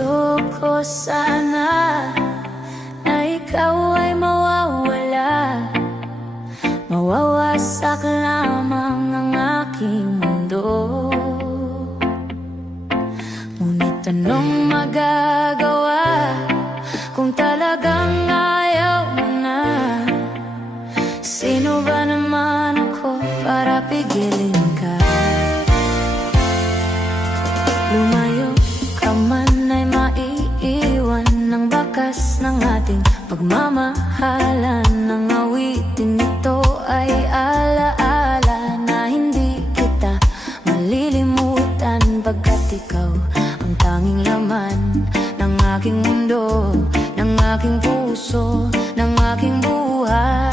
Ayoko sana na ikaw ay mawawala, mawawasak lamang ang aking mundo. Ngunit anong magagawa kung talagang ayaw mo na? Sino ba naman ako para pigilin ka? Lumayo ka man ay maiiwan ng bakas ng ating pagmamahalan. Ng awitin ito ay alaala na hindi kita malilimutan, pagkat ikaw ang tanging laman ng aking mundo, ng aking puso, ng aking buhay.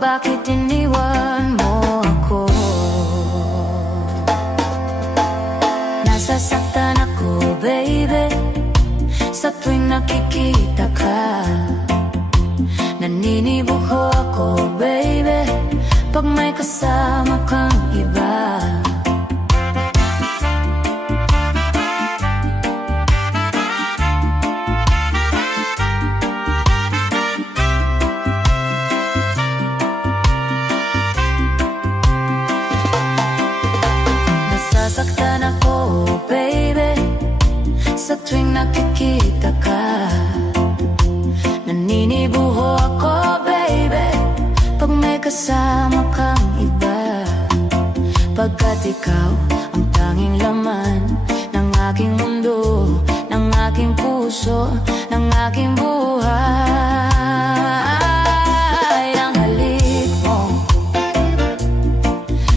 Bakit iniwan mo ako? Nasasaktan ako, baby, sa tuwing nakikita ka. Naninibuho ako, baby, pag may kasama kang iba. Nasasaktan ako, baby, sa tuwing nakikita ka. Naninibuho ako, baby, pag may kasama kang iba. Pagkat ikaw ang tanging laman ng aking mundo, ng aking puso, ng aking buhay. Ang halik mo,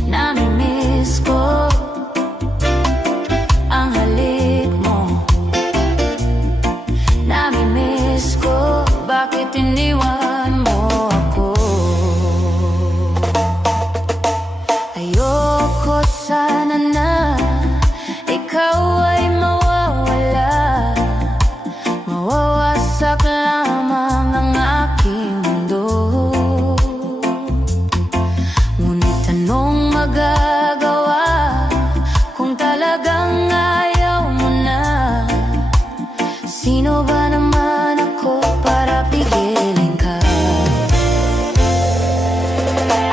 nami-miss ko. Ang halik mo, nami-miss ko. Bakit iniwan mo ako? Ayoko sana na ikaw ay mawawala, mawawasak lamang ang aking mundo. Ngunit anong magagawa kung talagang ayaw mo na? Sino ba naman ako para pigilin ka?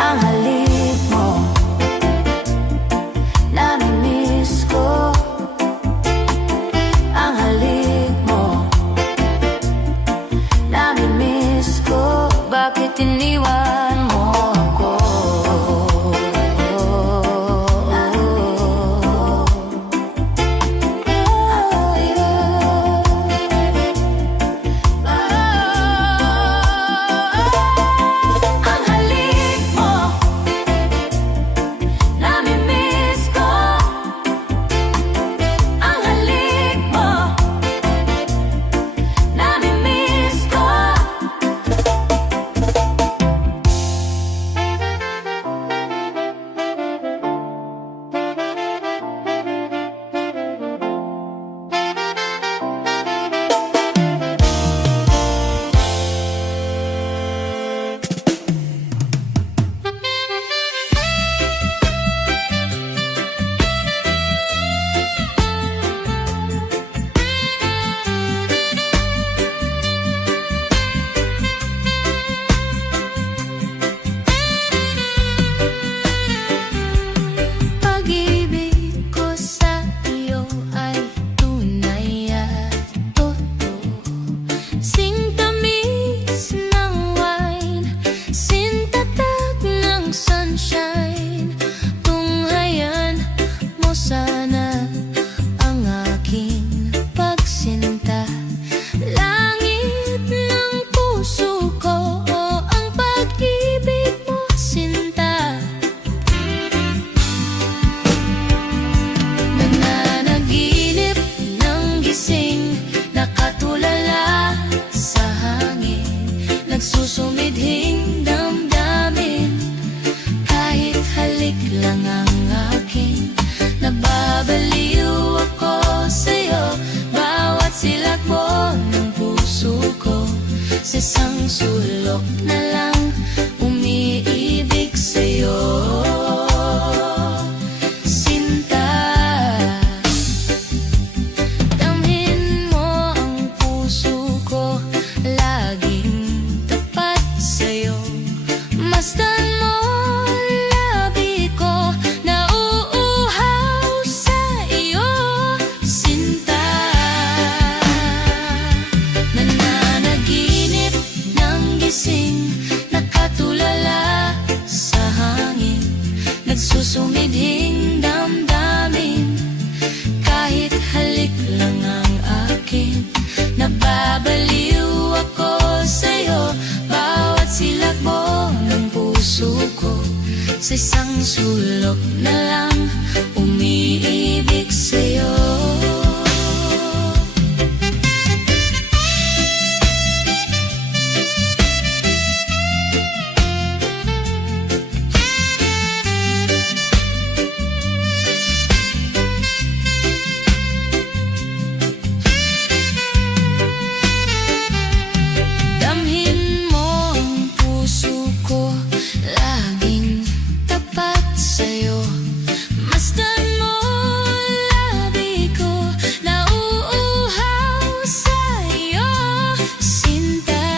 Ang halik mo, nami-miss ko. Ang halik mo, nami-miss ko. Bakit iniwan mo ako? Nababaliw ako sa'yo, bawat silakbo ng puso ko. Sa isang sulok na lang, umiibig sa'yo. Damhin mo ang puso ko, laging tapat sa'yo. Masdan mo labi ko, nauuhaw sa'yo, sinta.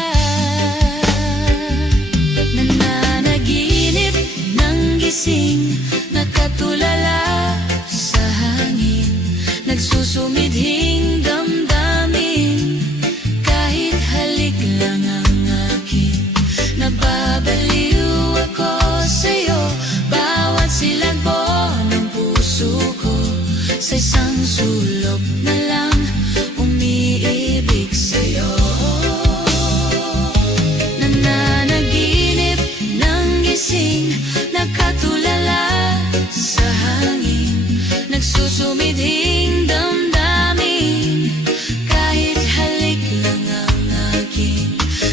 Nananaginip ng gising, nakatulala sa hangin, nagsusumidhing damdamin, kahit halik lang ang akin. Nababaliw ako sa'yo, bawat silagbo ng puso ko. Sa isang sulok na lang, umiibig sa'yo. Nananaginip ng gising, nakatulala sa hangin, nagsusumidhing damdamin, kahit halik lang ang akin.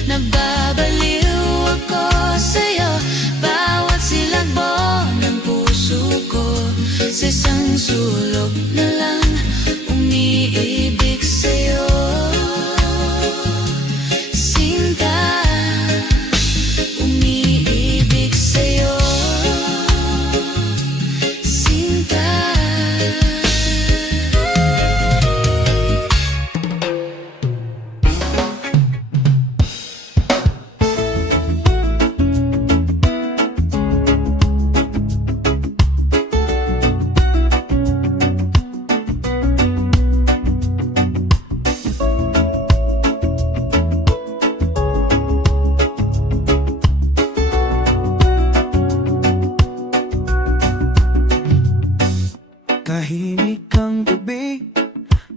Nababaliw ako sa'yo, bawat silagbo ng puso ko. Sa isang sulok na lang, umiibig sa'yo, sinta. Umiibig sa'yo, sinta. Tahimik ang gabi,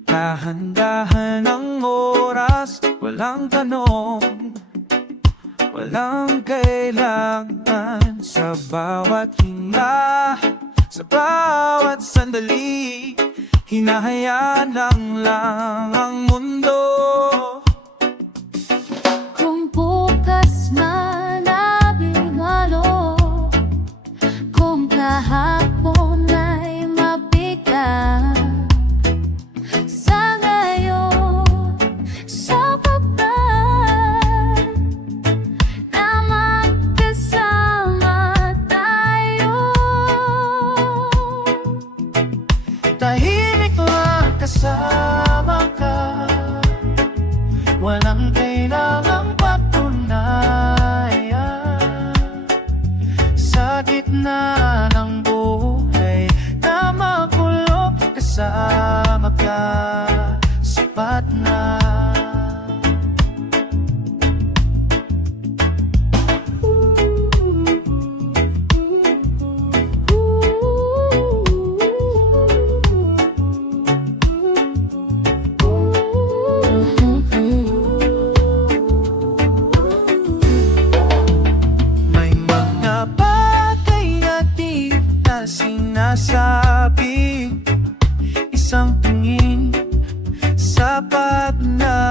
dahan-dahan ang oras. Walang tanong, walang kailangan. Sa bawat hinga, sa bawat sandali, hinahayaan lang ang mundo. Kung bukas man abigalo, kung kahapon ay mabigat, sa ngayon, sapat na na magkasama tayo. Tahimik lang kasama ka, walang kailangang patunayan. Sa gitna ng buhay na magulo, kasama ka, sapat na. May mga bagay na di na sinasabi, isang tingin sapat na.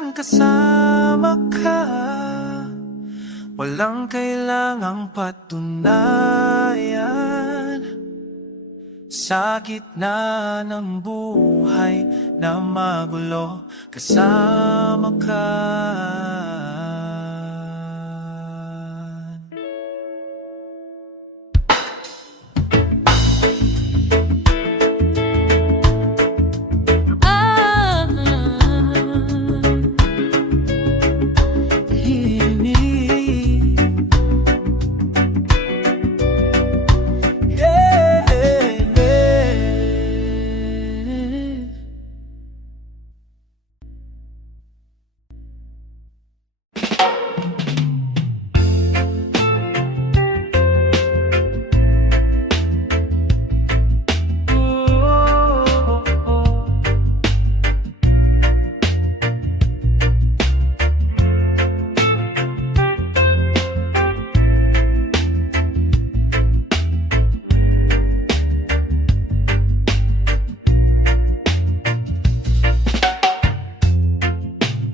lang kasama ka. Walang kailangang patunayan. Sa gitna ng buhay na magulo, kasama ka. Ah, tahimik.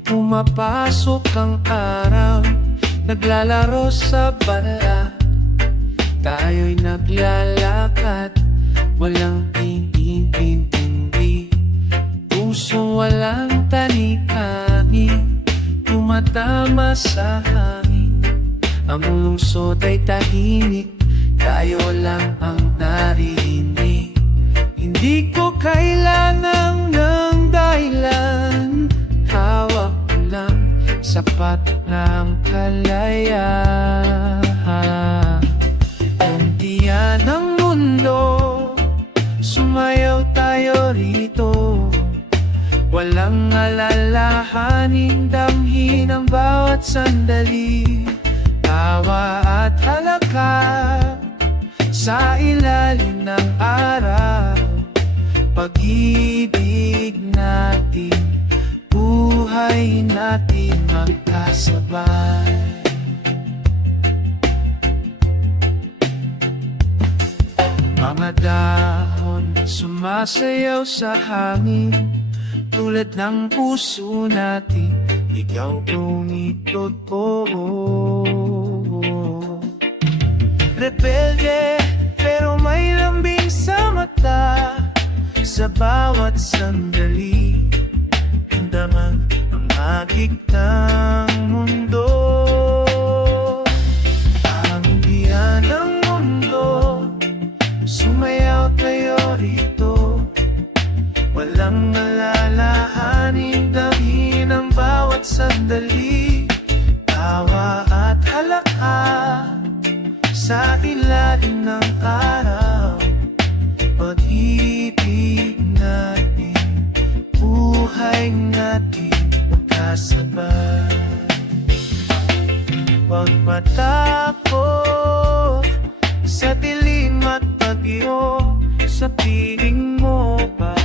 Pumapasok ang araw, naglalaro sa bala. Tayo'y naglalakad, walang iintindi. Puso walang tanikani, tumatama sa hangin. Ang lungsod ay tahimik, tayo lang ang narinig. Hindi ko kailangan ng dahilan, hawak ko lang, sapat ng kalayahan. Untian ng mundo, sumayaw tayo rito. Walang alalahaning damhin ang bawat sandali. Tawa at halaka sa ilalim ng araw. Pag-ibig natin, buhay natin magkasabay. Mga dahon sumasayaw sa hangin, tulad ng puso natin, ikaw tumitot ko. Rebelde, pero may lambing sa mata. Sa bawat sandali, damang ang agik ng mundo. Ang biyan ng mundo, sumayaw tayo rito. Walang alalahanin, damhin ang bawat sandali. Tawa at halaka sa ilalim ng araw. Pag-ibig natin, buhay natin magkasabay. Huwag matakot sa dilim at bagyo, sa piling mo ba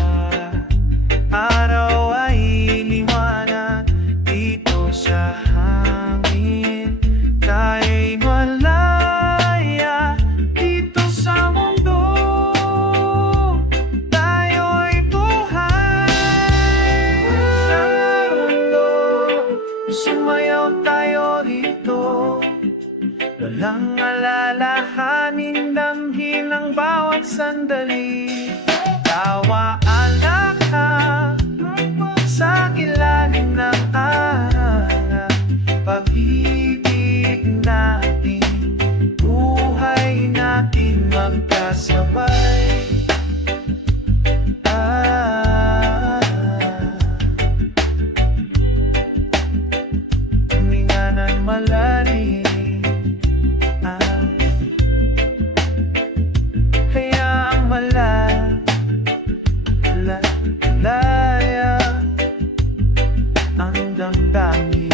araw ay liwanag dito sa hangin. Tayo'y malaya dito sa mundo. Tayo'y buhay sa mundo. Sumayaw tayo rito. Walang alalahanin, damhin ang bawat sandali. Tawa alaka sa ilalim ng araw. Pag-ibig natin, buhay natin magkasabay. Huminga ng malalim. Kaya ang malaya ang damdamin.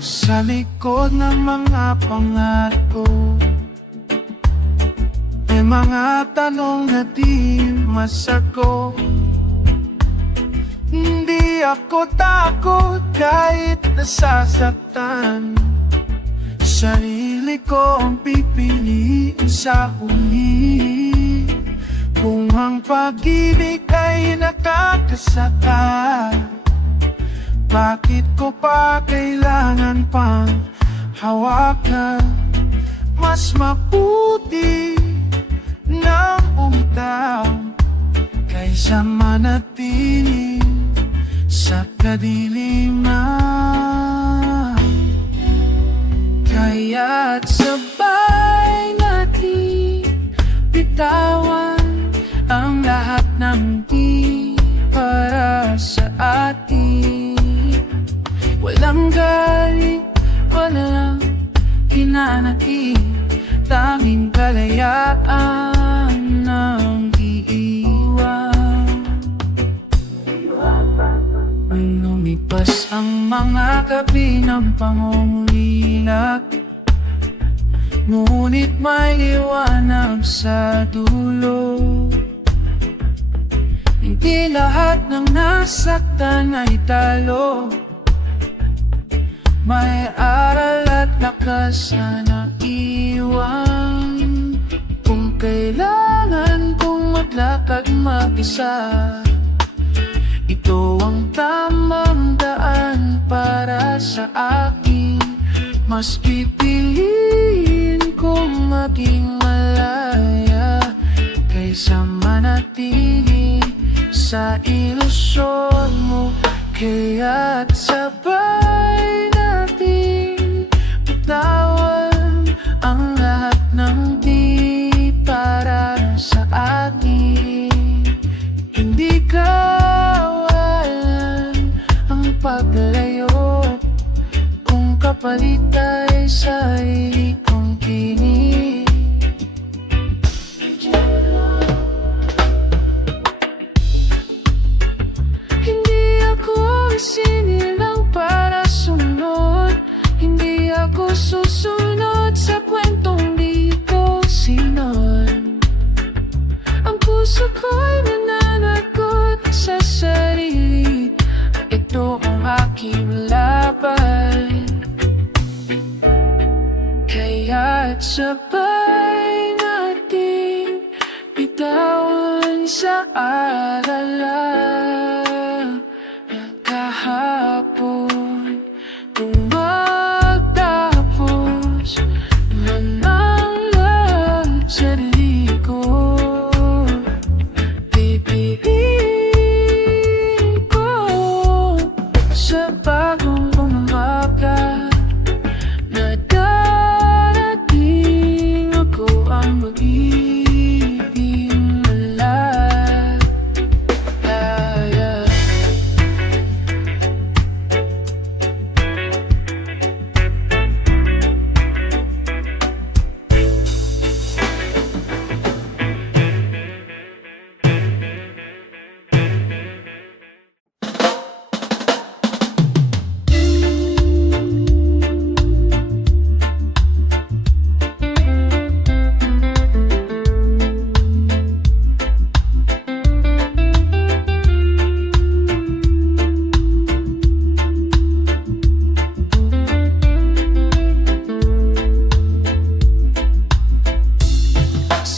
Sa likod ng mga pangarap ko, may mga tanong na di masagot. Hindi ako takot kahit nasasaktan. Sarili ko ang pipiliin sa huli. Kung ang pag-ibig ay nakakasakal, bakit ko pa kailangan pang hawakan? Mas mabuti nang umitaw kaysa manatili sa kadiliman. Kaya't sabay natin bitawan ang lahat ng di para sa atin. Walang galit, walang hinanakit, tanging kalayaan ng iiwan. Lumipas ang mga gabi ng pangungulila, ngunit may liwanag sa dulo. Hindi lahat ng nasaktan ay talo, may aral at lakas na naiwan. Kung kailangan kong maglakad mag-isa, ito ang tamang daan para sa akin. Mas pipiliin kong maging malaya kaysa manatili sa ilusyon mo. Kaya't sabay natin bitawan ang lahat ng di para sa atin. Hindi kawalan ang paglayo kung kapalit ay sarili kong tinig. Hindi ako sinilang para sunod, hindi ako susunod sa kwentong di ko sinod. Ang puso ko'y nananagot sa sarili, ito ang aking laban. Kaya't sabay natin bitawan sa alala na kahapon. Kung magtapos man ang lahat sa ligo, pipiliin ko sa bagong umaga na darating ako ang magiging malaya.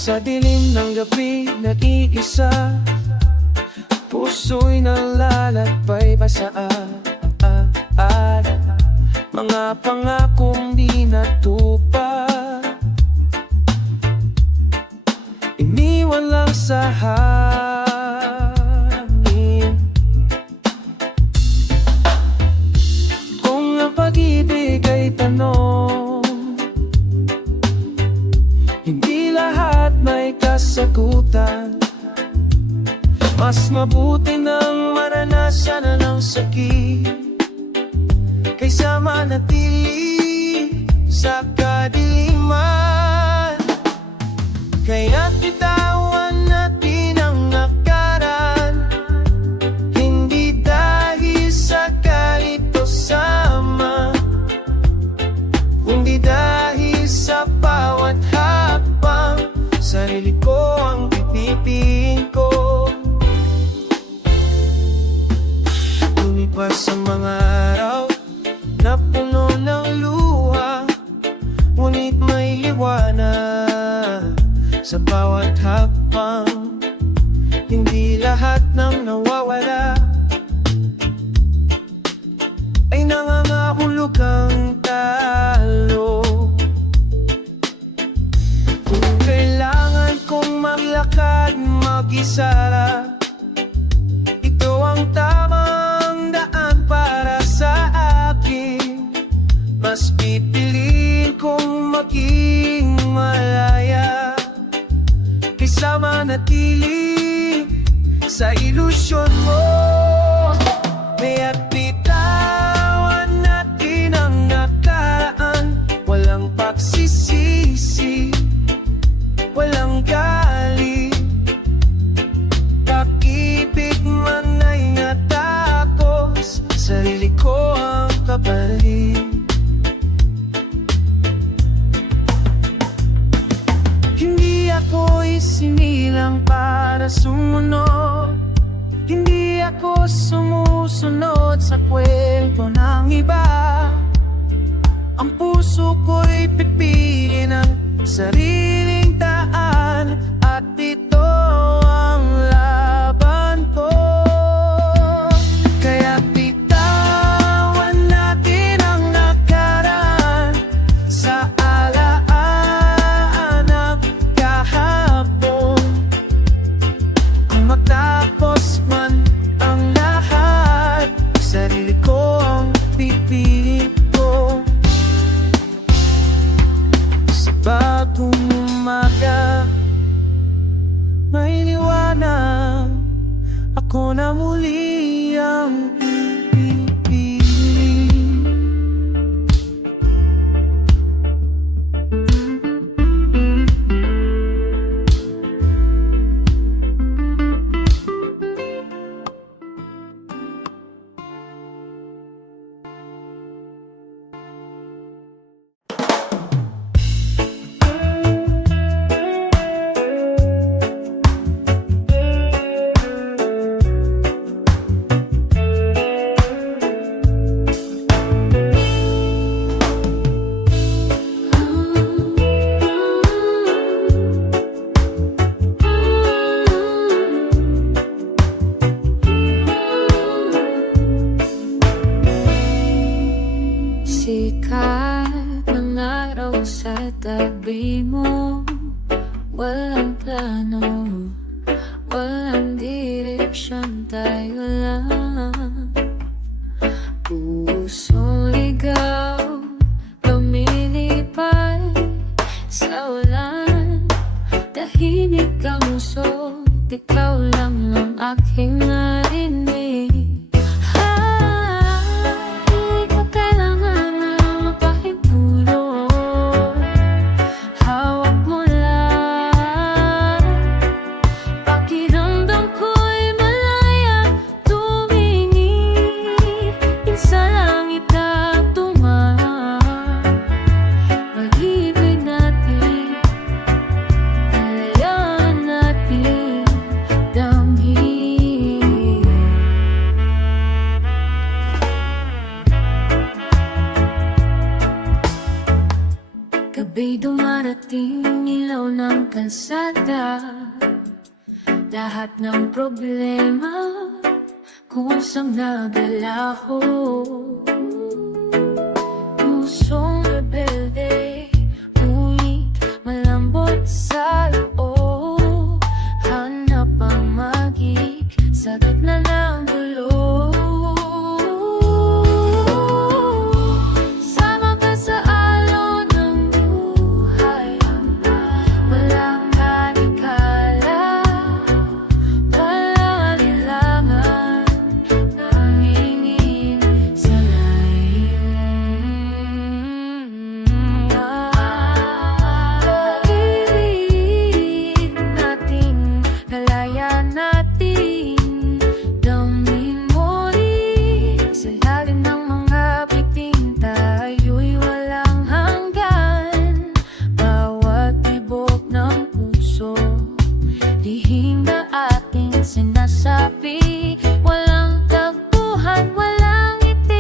Sa dilim ng gabi, nag-iisa, puso'y nalalakbay pa sa mga pangakong di natupad. Iniwan lang sa hangin. Kung ang pag-ibig ay tanong, hindi lahat may kasagutan. Mas mabuti nang maranasan na ng sakit kaysa manatili sa kadiliman. Kaya't bitawan natin ang nakaraan, hindi dahil sa galit o sama, kundi dahil sa bawat hakbang. Sarili ko ang pipiliin ko. mga araw na puno ng luha, ngunit may liwanag sa bawat hakbang. Hindi lahat ng nawawala ay nangangahulugang talo. Kung kailangan kong maglakad mag-isa, ito ang tamang daan para sa akin. Mas pipiliin kong maging malaya kaysa manatili sa ilusyon mo. Kaya't bitawan natin ang nakaraan, walang pagsisisi, walang galit. Pag-ibig man ay natakos, sarili ko ang kapalit. Hindi ako isinilang para sumunod, hindi ako sumusunod sa kwento ng iba. Ang puso ko'y pipiliin ang sariling daan, at ito ang laban ko. Kaya bitawan natin ang nakaraan sa alaan ng kahapon. Kung matapos man ang lahat, sarili ko ang pipiliin ko. Sa bagong umaga, may liwanag, ako na muli ang pipili. Sikat ng araw sa tabi mo, walang plano, walang direksyon, tayo lang. Pusong ligaw, lumilipad sa ulan. Tahimik ang muso, ikaw lang ang aking narinig. Gabi dumarating, ilaw ng kalsada, lahat ng problema kusang nagalaho. Pusong rebelde, ngunit malambot sa loob. Hanap ang magik sa gitna ng gulo. Sinasabi, walang takbuhan, walang ngiti.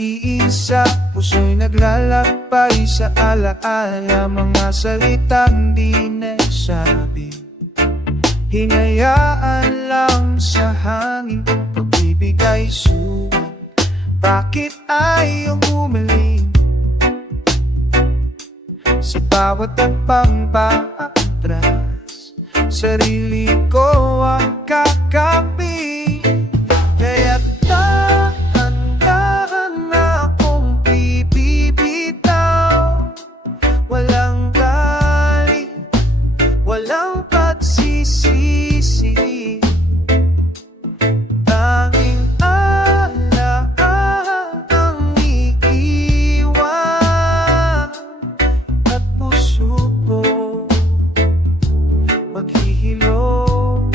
nag-iisa, puso'y naglalakbay sa alaala. Mga salitang di nasabi, hinayaan lang sa hangin. Pag-ibig ay suwan, bakit ayaw umaling? Sa bawat takbang paatras, sarili ko ang kakapi. Kaya't dahan-dahan akong bibitaw. Walang galit, walang pagsisisi. Tanging alaala ang iiwan. At puso ko maghihilom.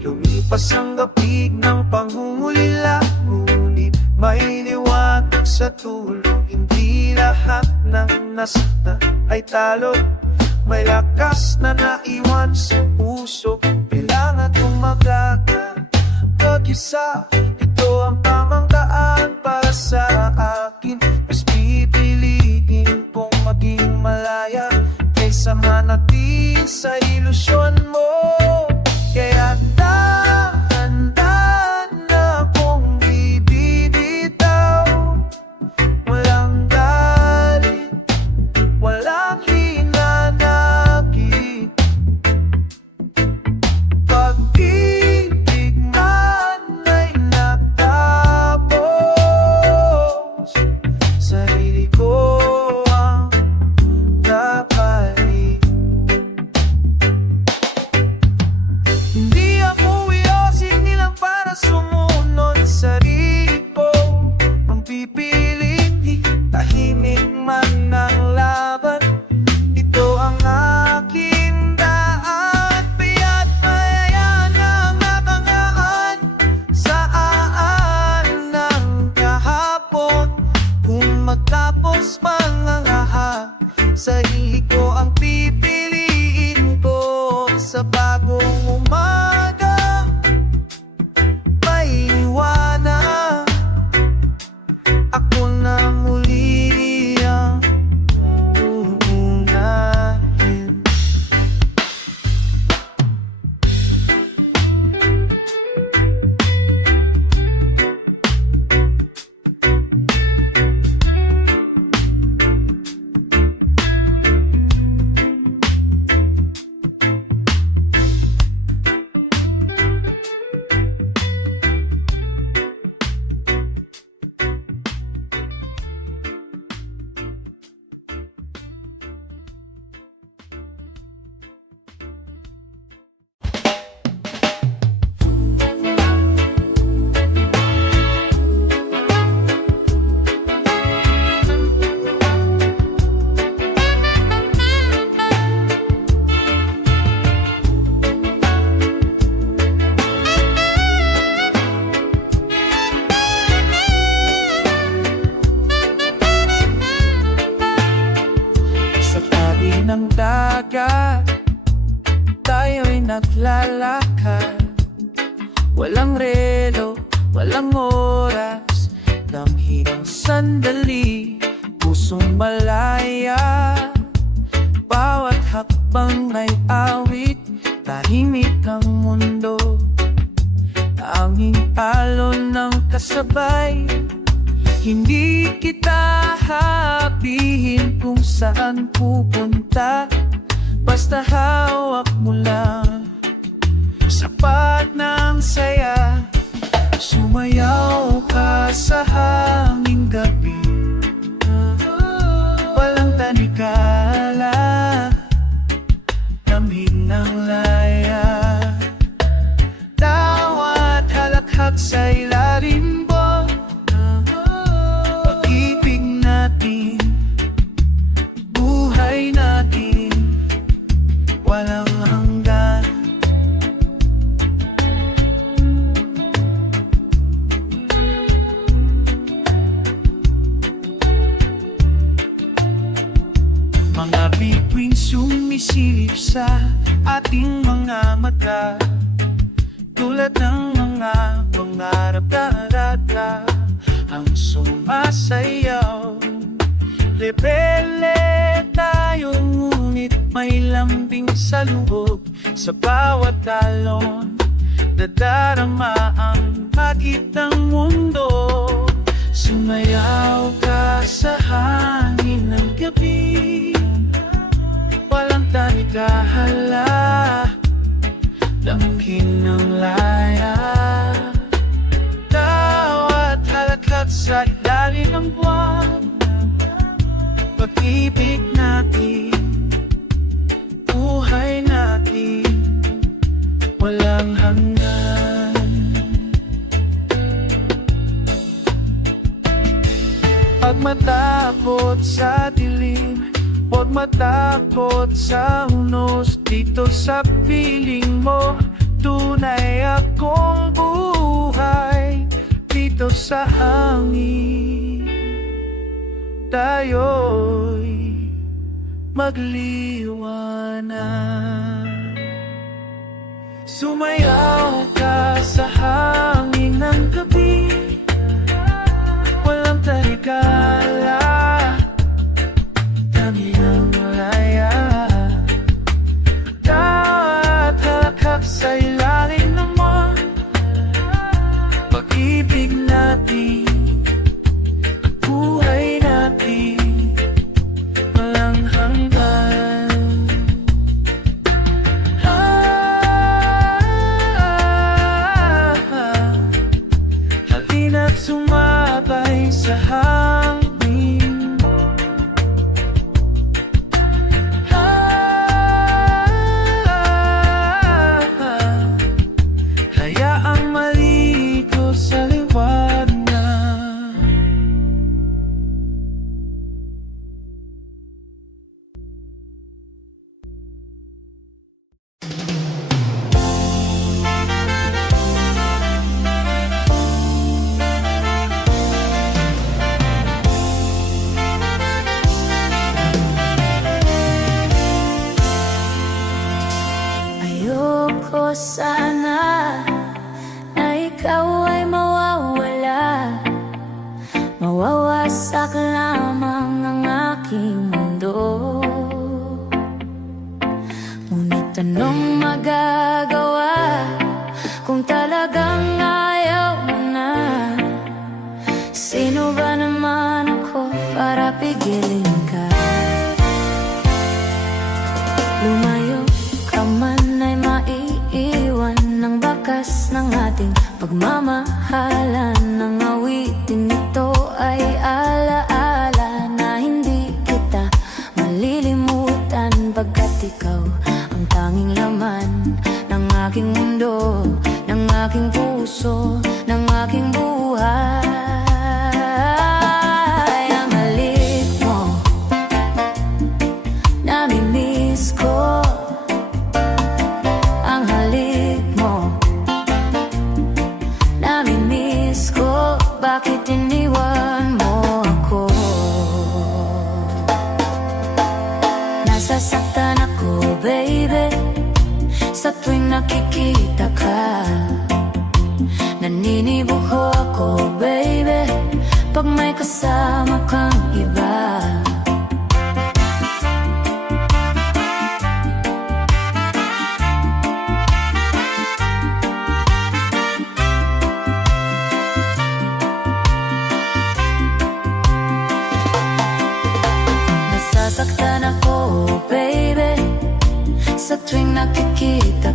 Lumipas ang gapig ng pangungulila, ngunit may liwanag sa tulog. Hindi lahat ng nasakta ay talo, may lakas na naiwan sa puso. Kailangan tumaga pag-isa, ito ang tamang daan para sa akin. Mas pipiliin kong maging malaya kaysa manatili sa ilusyon mo. Kaya dahan-dahan akong bibitaw. Walang galit, walang hinanakit. Pag-ibig man ay natapos, sarili ko ang napalit. Hindi ako iosig nilang para sumunod. Sarili ko ang pipilit, tahimik man ang laban. Ito ang aking daan, kaya't maya nang nakangaan sa aan ng kahapon. Kung magtapos man ang lahat, sarili ko ang pipiliin ko. Sa bagong umaga may liwanag, ako na muli ang uunahin. Sa tabi ng dagat, tayo'y naglalakad. Walang relo, walang oras, damhigang sandali, pusong malaya. Bawat hakbang ay awit, tahimik ang mundo. Tanging alon ng kasabay, hindi kita hapihin kung saan pupunta. Basta hawak mo lang, sapat ng saya. Sumayaw ka sa hanging gabi, walang tanikala, lamig ng laya. Bawat halakhak sa ilalim mo, pag-ibig natin, buhay natin, walang hanggan. Mga bituin sumisilip sa ating mga mata, tulad ng mga pangarap darat. ka ang sumasayaw. Rebelde tayo ngunit may lambing sa loob. Sa bawat talon nadarama ang pagit ng mundo. Sumayaw ka sa hangin ng gabi, walang tanigahala, damhin ng laya. Bawat halakat sa ilalim ng buwan, pag-ibig natin, buhay natin, walang hanggan. Pag matakot sa dilim, huwag matakot sa unos. Dito sa piling mo, tunay akong buhay. Dito sa hangin, tayo'y magliwanag. Sumayaw ka sa hangin ng gabi, walang tarigala, dami ng malaya. At halakak sa ilalim naman, pag-ibig natin, buhay natin, walang hanggan. Halina't sumabay sa hangin. Hayaang maligo sa liwanag. Ayoko sana na ikaw ay mawawala, mawawasak lamang ang aking mundo. Ngunit anong magagawa kung talagang ayaw mo na? Sino ba naman ako para pigilin ka? Lumayo ka man ay maiiwan ng bakas ng ating pagmamahalan. Ng awitin ito ay alaala na hindi kita malilimutan, pagkat ikaw ang tanging laman ng aking mundo, ng aking puso, ng aking buhay. Ang halik mo, nami-miss ko. Ang halik mo, nami-miss ko. Bakit iniwan mo ako? Nasasaktan ako, baby, sa tuwing nakikita ka. Naninibuho ako, baby, pag may kasama kang iba. Nasasaktan ako, baby, sa tuwing nakikita